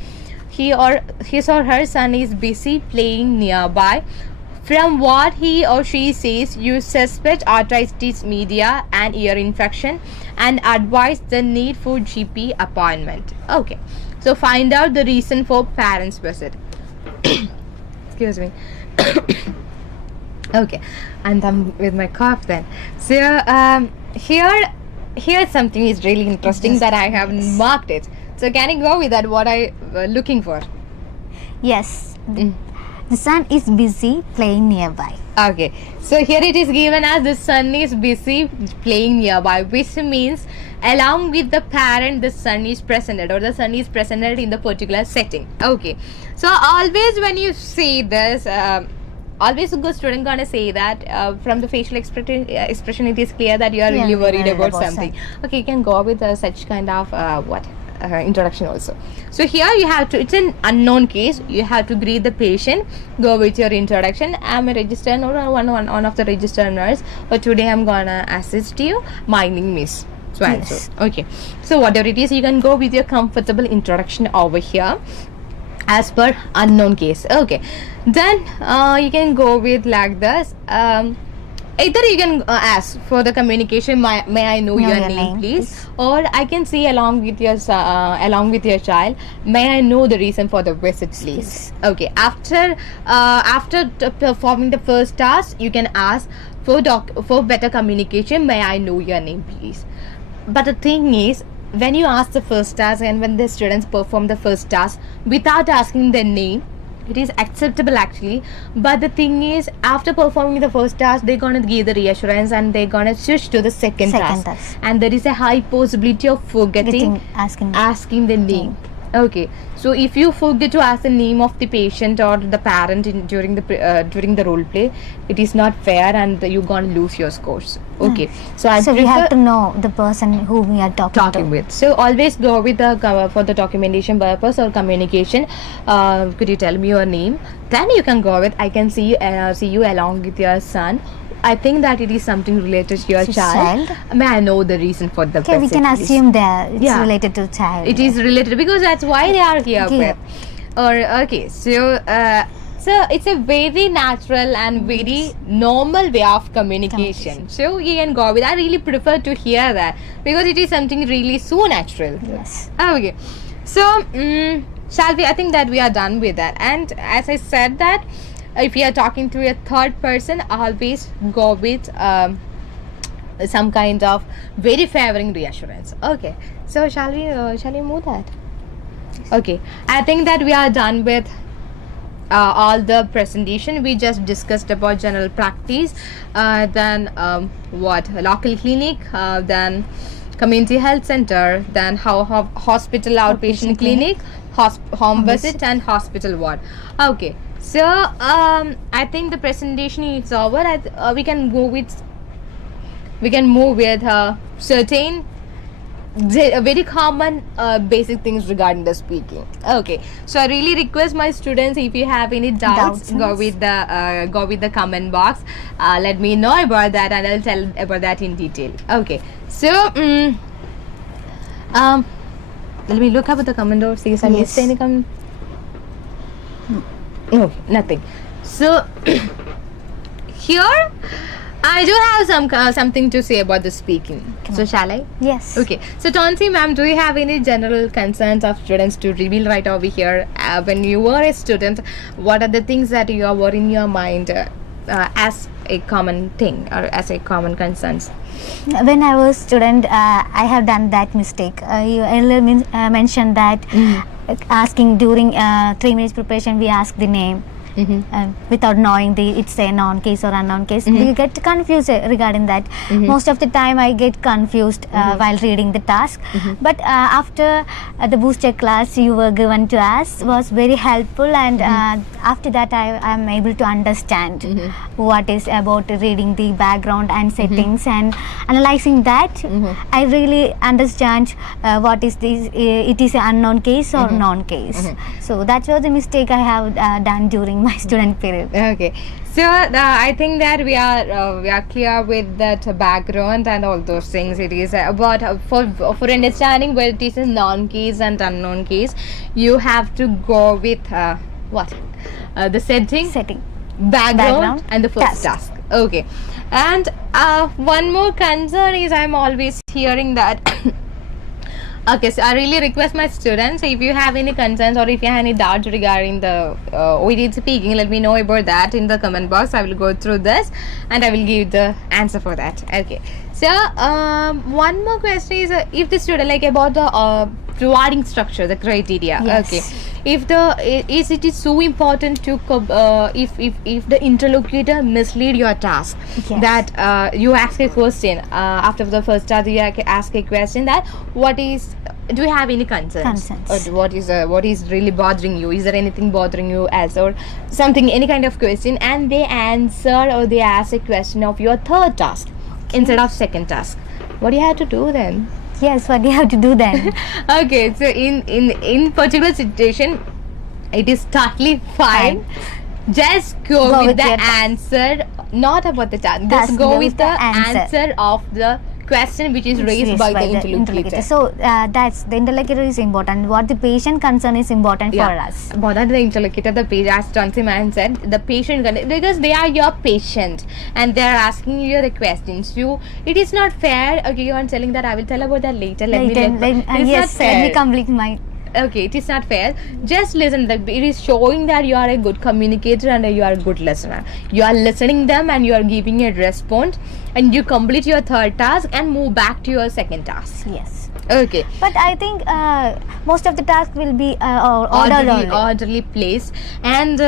His or her son is busy playing nearby. From what he or she says, you suspect arthritis media and ear infection and advise the need for GP appointment. Okay, so find out the reason for parents visit. Excuse me. Okay, and I'm with my cough then. So here something is really interesting that I have marked it. So can you go with that? What I looking for? Yes. The son is busy playing nearby. Okay, so here it is given as the son is busy playing nearby, which means along with the parent the son is presented, or the son is presented in the particular setting. Okay, so always when you see this, always a good student gonna say that from the facial expression it is clear that you are really worried about something. Okay, you can go with such kind of introduction also. So here you have to, it's an unknown case, you have to greet the patient, go with your introduction. I'm a registered or one of the registered nurse, but today I'm gonna assist you. My name is so and so. Okay, so whatever it is, you can go with your comfortable introduction over here as per unknown case. Okay, then you can go with like this. Either you can ask for the communication, may I know your name please, or I can say along with your child, may I know the reason for the visit please. Okay, after performing the first task, you can ask for better communication, may I know your name please. But the thing is, when you ask the first task and when the students perform the first task without asking their name, it is acceptable actually. But the thing is, after performing the first task, they're gonna give the reassurance and they're gonna switch to the second task. And there is a high possibility of forgetting asking the name. Okay, so if you forget to ask the name of the patient or the parent during the role play, it is not fair and you're gonna lose your scores. Okay, so we have to know the person whom we are talking with. So always go with the for the documentation purpose or communication. Could you tell me your name? Then you can go with, I can see you along with your son. I think that it is something related to your child. May I know the reason for the visit, we can assume that it's related to child. It is related because that's why they are here. Or okay, so it's a very natural and very normal way of communication. So you can go with. I really prefer to hear that because it is something really so natural. Yes. Okay, so shall we? I think that we are done with that. And as I said that, if you are talking to a third person, always go with some kind of very favoring reassurance. Okay, so shall we move that? Okay, I think that we are done with all the presentation. We just discussed about general practice, then local clinic, then community health center, then hospital outpatient clinic, home visit and hospital ward. Okay, so I think the presentation is over. We can move with certain very common basic things regarding the speaking. Okay, so I really request my students, if you have any doubts, go with the comment box. Let me know about that and I'll tell about that in detail. Okay, so let me look up at the comment or see if I missed any comment. No, nothing. So here I do have something to say about the speaking. So shall I? Yes. Okay. So Tonsi ma'am, do you have any general concerns of students to reveal right over here? When you were a student, what are the things that were in your mind as a common thing or as a common concerns? When I was student, I have done that mistake. You earlier mentioned that asking during 3 minutes preparation, we ask the name. Without knowing it's a noun case or unknown case, we get confused regarding that. Most of the time I get confused while reading the task, but after the booster class you were given to us was very helpful, and after that I am able to understand what is about reading the background and settings and analyzing that. I really understand what is this, it is an unknown case or known case. So that was the mistake I have done during my student period. Okay, so I think that we are clear with that background and all those things. It is about for understanding where it is a known case and unknown case, you have to go with the setting, background and the first task. Okay, and one more concern is I'm always hearing that. Okay, so I really request my students, if you have any concerns or if you have any doubts regarding the OET speaking, let me know about that in the comment box. I will go through this and I will give the answer for that. Okay, so one more question is if the student, like about the rewarding structure, the criteria. Yes. Okay, if it is so important to if the interlocutor mislead your task, that you ask a question after the first task, you ask a question that do you have any concerns? Or what is really bothering you? Is there anything bothering you else or something, any kind of question, and they answer or they ask a question of your third task instead of second task, what do you have to do then? Yes, what do you have to do then? Okay, so in particular situation, it is totally fine. Just go with the answer, not about the task. Just go with the answer of the question which is raised by the interlocutor. So that's the interlocutor is important. What the patient concern is important for us. More than the interlocutor, the patient, as Tonsi man said, the patient, because they are your patient and they are asking you the questions. It is not fair. Okay, you are telling that I will tell about that later. Let me complete my. Okay, it is not fair. Just listen. It is showing that you are a good communicator and you are a good listener. You are listening them and you are giving a response, and you complete your third task and move back to your second task. Yes. Okay. But I think most of the tasks will be orderly placed. And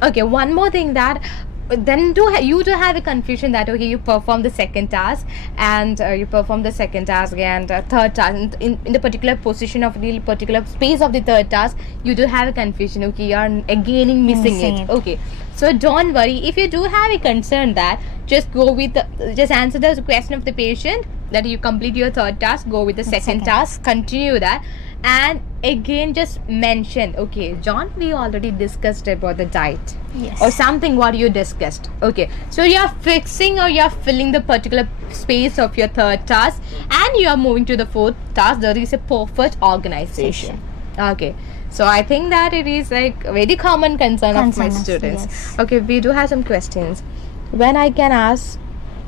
okay, one more thing that. Then you do have a confusion that okay, you perform the second task and you perform the second task and third task in the particular position of the particular space of the third task, you do have a confusion. Okay, you are again missing it. Okay, so don't worry. If you do have a concern, that just go with just answer the question of the patient that you complete your third task, go with the second task, continue that. And again just mention, okay John, we already discussed about the diet, or something what you discussed. Okay, so you are fixing or you are filling the particular space of your third task and you are moving to the fourth task. There is a perfect organization. Okay, so I think that it is like a very common concern of my students. Okay, we do have some questions. When I can ask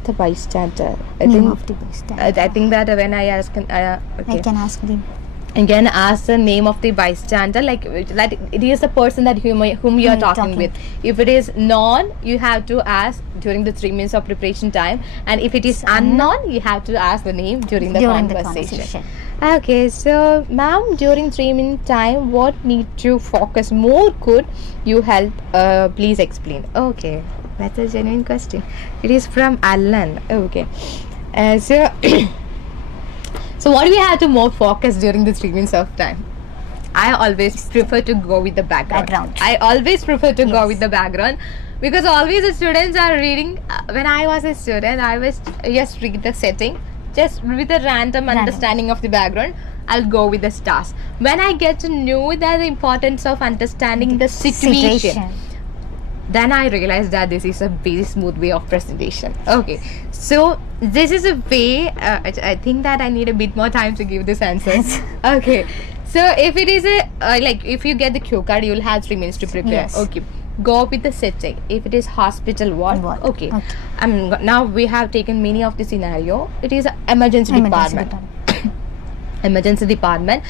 the bystander, I think that when I ask I can ask them. Again, ask the name of the bystander, like it is the person that whom you are talking with. If it is known, you have to ask during the 3 minutes of preparation time, and if it is unknown, you have to ask the name during the conversation. Okay, so ma'am, during 3 minute time, what need to focus more? Could you help please explain? Okay, that's a genuine question. It is from Alan. Okay, so so what do we have to more focus during the 3 minutes of time? I always prefer to go with the background. I always prefer to go with the background, because always the students are reading. When I was a student, I was just read the setting, just with a random understanding of the background. I'll go with the stars. When I get to know that the importance of understanding the situation, then I realized that this is a very smooth way of presentation. Okay, so this is a way, I think that I need a bit more time to give this answer. Okay, so if it is a, if you get the cue card, you will have 3 minutes to prepare. Okay, go with the setting. If it is hospital ward, okay. Now we have taken many of the scenario. It is a emergency department. Emergency department.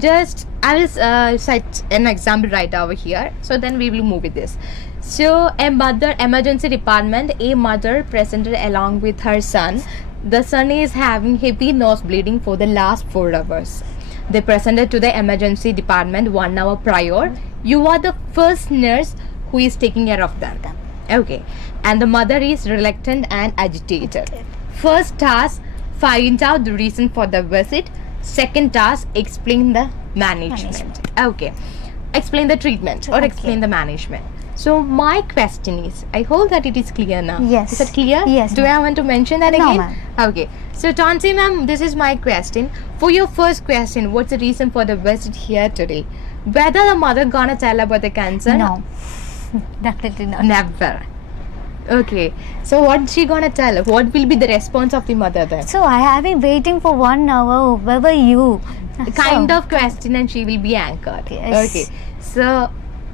Just I will cite an example right over here. So then we will move with this. So emergency department, a mother presented along with her son. The son is having heavy nose bleeding for the last 4 hours. They presented to the emergency department 1 hour prior. You are the first nurse who is taking care of them. Okay. And the mother is reluctant and agitated. First task, find out the reason for the visit. Second task, explain the management. Okay. Explain the treatment or explain the management. So my question is, I hope that it is clear now. Yes. Is it clear? Yes. Do I want to mention that No, again? ma'am. Okay. So Tansi ma'am, this is my question. For your first question, what's the reason for the visit here today? Whether the mother gonna tell about the cancer? No. Definitely not. Never. Okay. So what's she gonna tell? What will be the response of the mother then? So I have been waiting for 1 hour. Where were you? Kind of question, and she will be anchored. Yes. Okay. So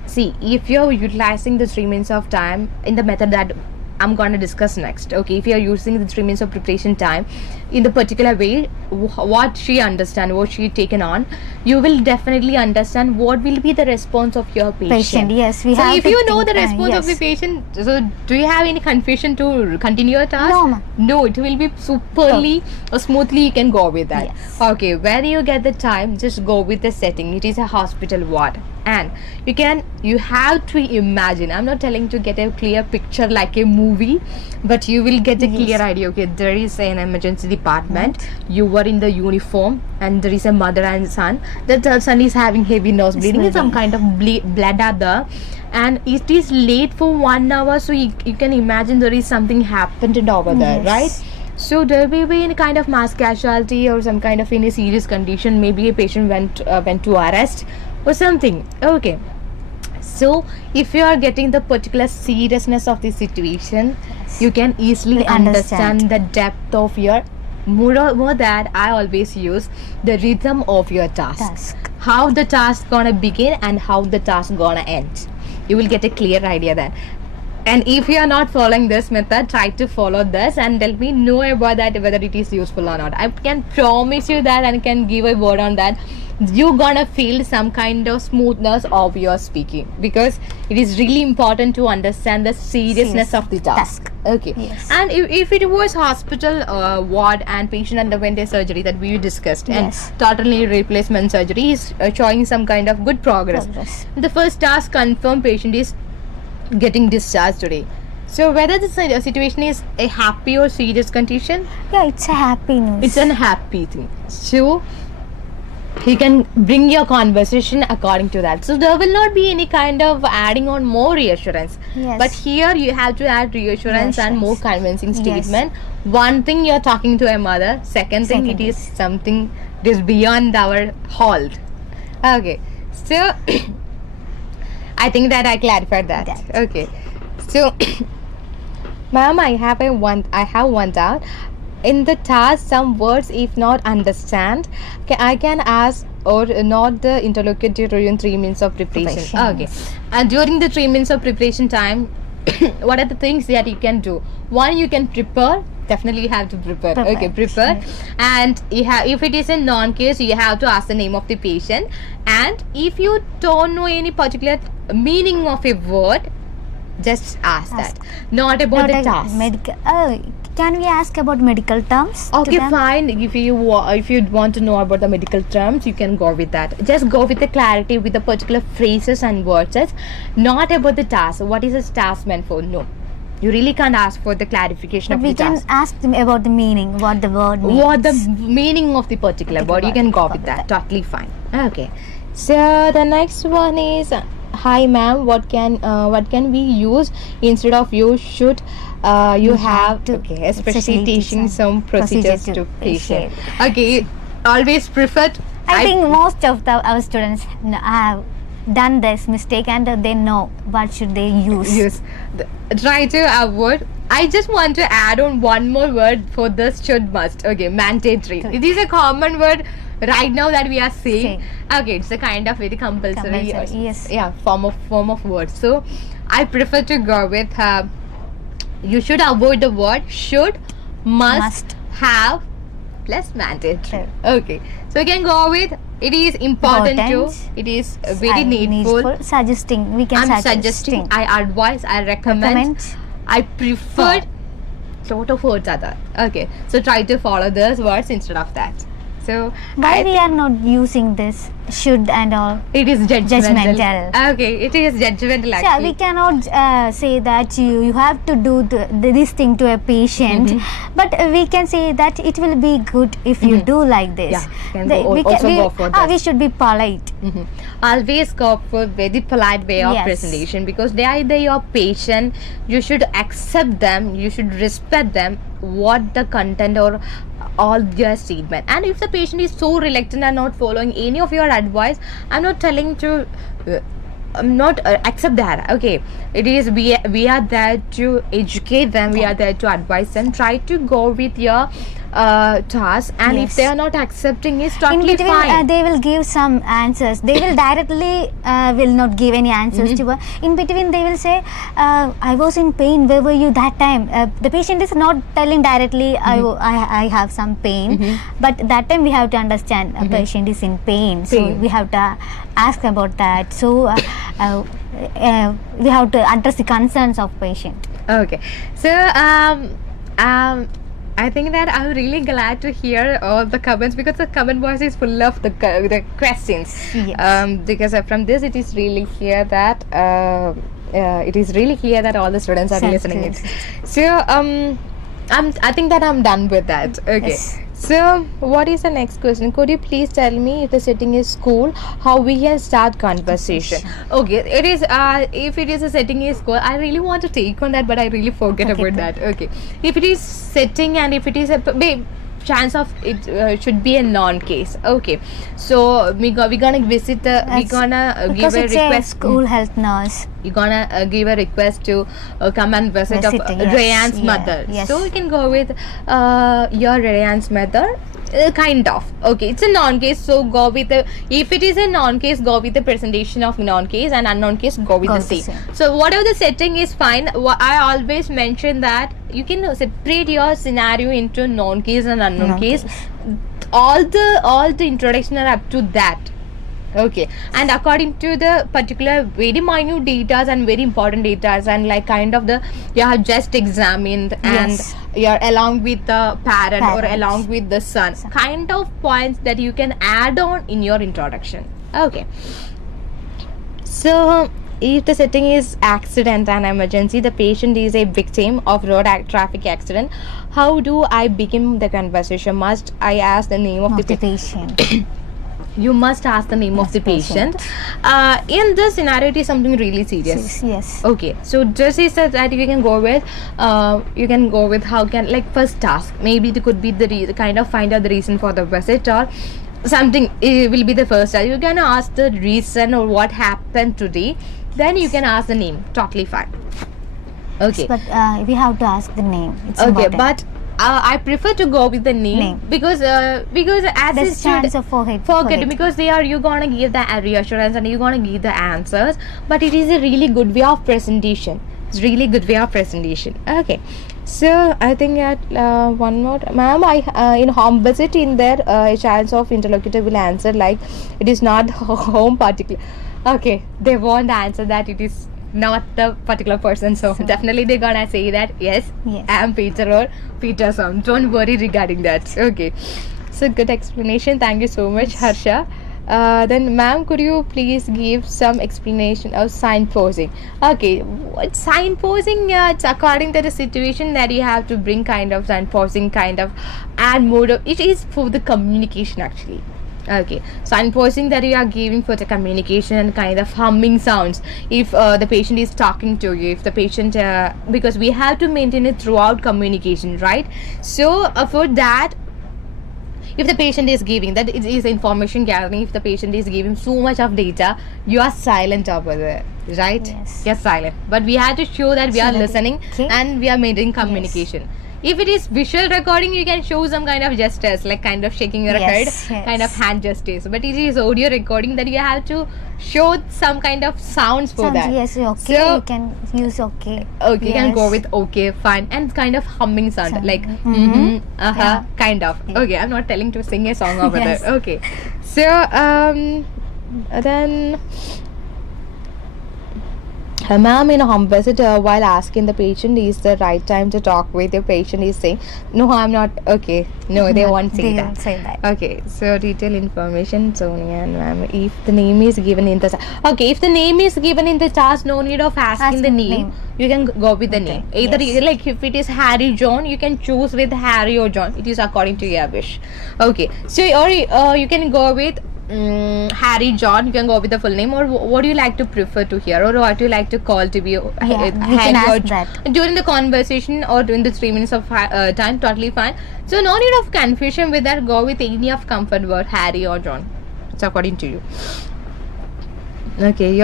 see, if you're utilizing the 3 minutes of time in the method that I'm going to discuss next, okay, if you're using the 3 minutes of preparation time in the particular way, what she understand, what she taken on, you will definitely understand what will be the response of your patient. Yes, we So have if to you know the think, response of the yes. patient, so do you have any confusion to continue your task? No, ma'am. No, it will be superly or smoothly you can go with that. Yes. Okay, when you get the time, just go with the setting. It is a hospital ward, and you have to imagine. I'm not telling to get a clear picture like a movie, but you will get a clear idea. Okay, there is an emergency department. You were in the uniform, and there is a mother and son. The son is having heavy nose bleeding and some kind of blood are there, and it is late for 1 hour. So you can imagine there is something happened over there, right? So there will be any kind of mass casualty or some kind of any serious condition. Maybe a patient went to arrest or something. Okay. So if you are getting the particular seriousness of the situation, you can easily understand the depth of your more that I always use the rhythm of your task. How the task gonna begin and how the task gonna end. You will get a clear idea then. And if you are not following this method, try to follow this and let me know about that, whether it is useful or not. I can promise you that and can give a word on that. You're gonna feel some kind of smoothness of your speaking, because it is really important to understand the seriousness of the task. Okay. Yes. And if it was hospital ward and patient underwent a surgery that we discussed, and total knee replacement surgery is showing some kind of good progress. The first task, confirm patient is getting discharged today. So whether the situation is a happy or serious condition, it's a happy news. it's an happy thing. So you can bring your conversation according to that. So there will not be any kind of adding on more reassurance. But here you have to add reassurance and more convincing statement. One thing you're talking to a mother. Second thing, it is something that is beyond our hold. Okay. So I think that I clarified that. Okay. So ma'am, I have one doubt. In the task, some words if not understand, I can ask or not the interlocutor during 3 minutes of preparation. Okay. And during the 3 minutes of preparation time, what are the things that you can do? One, you can prepare. Definitely you have to prepare. Okay, prepare. And if it is a non-case, you have to ask the name of the patient. And if you don't know any particular meaning of a word, just ask that. Not about the task. Can we ask about medical terms? Okay, fine. If you want to know about the medical terms, you can go with that. Just go with the clarity with the particular phrases and words. Not about the task. What is this task meant for? No. You really can't ask for the clarification of the task. We can ask them about the meaning, what the word means. What the meaning of the particular word. You can go with that. Totally fine. Okay. So the next one is, hi ma'am, what can we use instead of you should? You have to, especially teaching some procedures to patient. Okay, always preferred. I think most of our students have done this mistake and they know what should they use. Try to avoid. I just want to add on one more word for this should must. Okay, mandatory. It is a common word right now that we are saying. Saying. Okay, it's a kind of very compulsory, Yes. yeah, form of words. So I prefer to go with you should avoid the word should, must. Have plus mandatory. Okay, so we can go with it is important to, it is very needful. Suggesting, we can I'm suggesting, I advise, I recommend, I prefer. Lot of words are there. Okay, so try to follow those words instead of that. So why we are not using this should and all? It is Judgmental. Okay, it is judgmental actually. Yeah, we cannot say that you have to do this thing to a patient, but we can say that it will be good if you do like this. Yeah, go for that. We should be polite. Always go for very polite way of presentation, because they are either your patient. You should accept them. You should respect them. What the content or all their statement. And if the patient is so reluctant and not following any of your advice, I'm not telling to not accept that. Okay, it is we are there to educate them, we are there to advise them. Try to go with your task, and if they are not accepting, it's totally fine. They will give some answers. They will directly will not give any answers to her. In between they will say, I was in pain, where were you that time? The patient is not telling directly, I have some pain, but that time we have to understand a patient is in pain, so we have to ask about that. So we have to address the concerns of patient. Okay, so I think that I'm really glad to hear all the comments, because the comment box is full of the questions. Yes. Because from this it is really clear that all the students are listening it. So I think that I'm done with that. Okay. Yes. So what is the next question? Could you please tell me, if the setting is school, how we can start conversation? Okay, it is if it is a setting is school, I really want to take on that, but I really forget about that. Okay, if it is setting and if it is a chance of it should be a non-case. Okay, so we're gonna visit the give a request. School health nurse. You're gonna give a request to come and visit of Rayan's mother. Yes. So we can go with your Rayan's mother. Kind of. Okay, it's a non-case, so go with the, if it is a non-case, go with the presentation of non-case, and unknown case, go with the same. So whatever the setting is fine. I always mention that you can separate your scenario into non-case and unknown case. All the introduction are up to that. Okay, and according to the particular very minute data and very important data, and like kind of the you have just examined, and you're along with the parent or along with the son, kind of points that you can add on in your introduction. Okay, so if the setting is accident and emergency, the patient is a victim of traffic accident, how do I begin the conversation? Must I ask the name of the patient? You must ask the name of the patient. In this scenario, it is something really serious. Yes. Okay, so just is that you can go with how can, like, first task. Maybe it could be the kind of find out the reason for the visit, or something. It will be the first task. You can ask the reason or what happened today. Then you can ask the name. Totally fine. Okay. But we have to ask the name. It's okay, important. but I prefer to go with the name. Because as there's chance of forget, because you're gonna give the reassurance and you're gonna give the answers, but it is a really good way of presentation. It's really good way of presentation. Okay, so I think that one more, ma'am, I in home visit in there a chance of interlocutor will answer like it is not home particular. Okay, they won't answer that it is not the particular person, so definitely they're gonna say that yes. I am Peter or Peter's son. Don't worry regarding that. Okay, so good explanation. Thank you so much, Harsha. Then ma'am, could you please give some explanation of signposting? Okay, what signposting? It's according to the situation that you have to bring kind of signposting, kind of add mode of, it is for the communication actually. Okay, signposting that you are giving for the communication and kind of humming sounds. If the patient is talking to you, if the patient because we have to maintain it throughout communication, right? So for that, if the patient is giving that, it is information gathering. If the patient is giving so much of data, you are silent over there, right? Yes. You're silent, but we have to show that we are listening and we are maintaining communication. If it is visual recording, you can show some kind of gestures, like kind of shaking your head, kind of hand gestures. But it is audio recording that you have to show some kind of sounds for that. Yes, okay. So, you can use okay. Okay, you can go with okay, fine, and kind of humming sound, like kind of. Okay, I'm not telling to sing a song over there. Okay, so then. Ma'am, in a home visit, while asking the patient is the right time to talk with the patient, is saying, no, I'm not, okay, no, they won't say that. Won't say that. Okay, so detail information, Sonia and ma'am, if the name is given in the okay, if the name is given in the task, no need of asking the name. You can go with the name. Either like if it is Harry John, you can choose with Harry or John. It is according to your wish. Okay, so or you can go with Harry John. You can go with the full name, or what do you like to prefer to hear, or what do you like to call to be can ask that. During the conversation or during the 3 minutes of time, totally fine. So no need of confusion with that. Go with any of comfort word, Harry or John. It's according to you. Okay,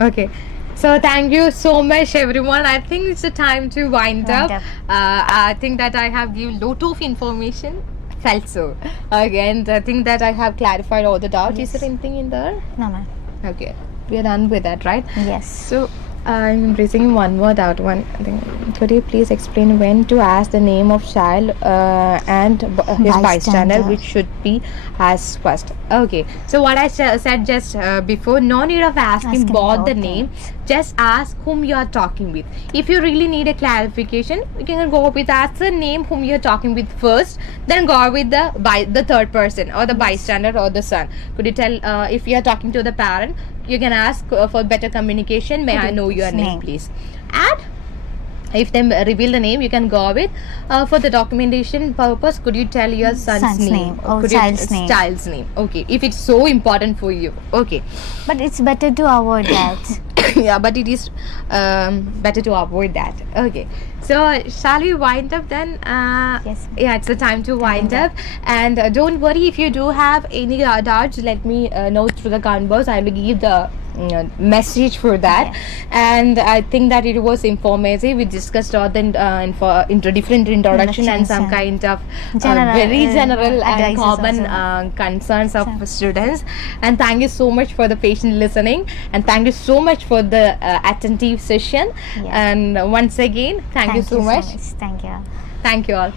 okay. So thank you so much, everyone. I think it's the time to wind up. I think that I have given lot of information. Felt so. Again, I think that I have clarified all the doubts. Is there anything in there? No, ma'am. Okay, we are done with that, right? Yes. So I'm raising one more doubt. One thing. Could you please explain when to ask the name of child and his bystander, which should be asked first? Okay. So what I said just before, no need of asking both the name. Just ask whom you are talking with. If you really need a clarification, you can go with ask the name whom you are talking with first, then go with the third person or the bystander or the son. Could you tell if you are talking to the parent, you can ask for better communication. May I know your name, please? And if they reveal the name, you can go with for the documentation purpose. Could you tell your son's name or child's name? Okay, if it's so important for you. Okay, but it's better to avoid that. Yeah, but it is better to avoid that. Okay, so shall we wind up then? Yes. Yeah, it's the time to wind up. And don't worry, if you do have any doubts, let me know through the converse. I will give the message for that. And I think that it was informative. We discussed all the different introduction and some kind of very general and common concerns of students. And thank you so much for the patient listening, and thank you so much for the attentive session. And once again, thank you so much. Thank you. Thank you all.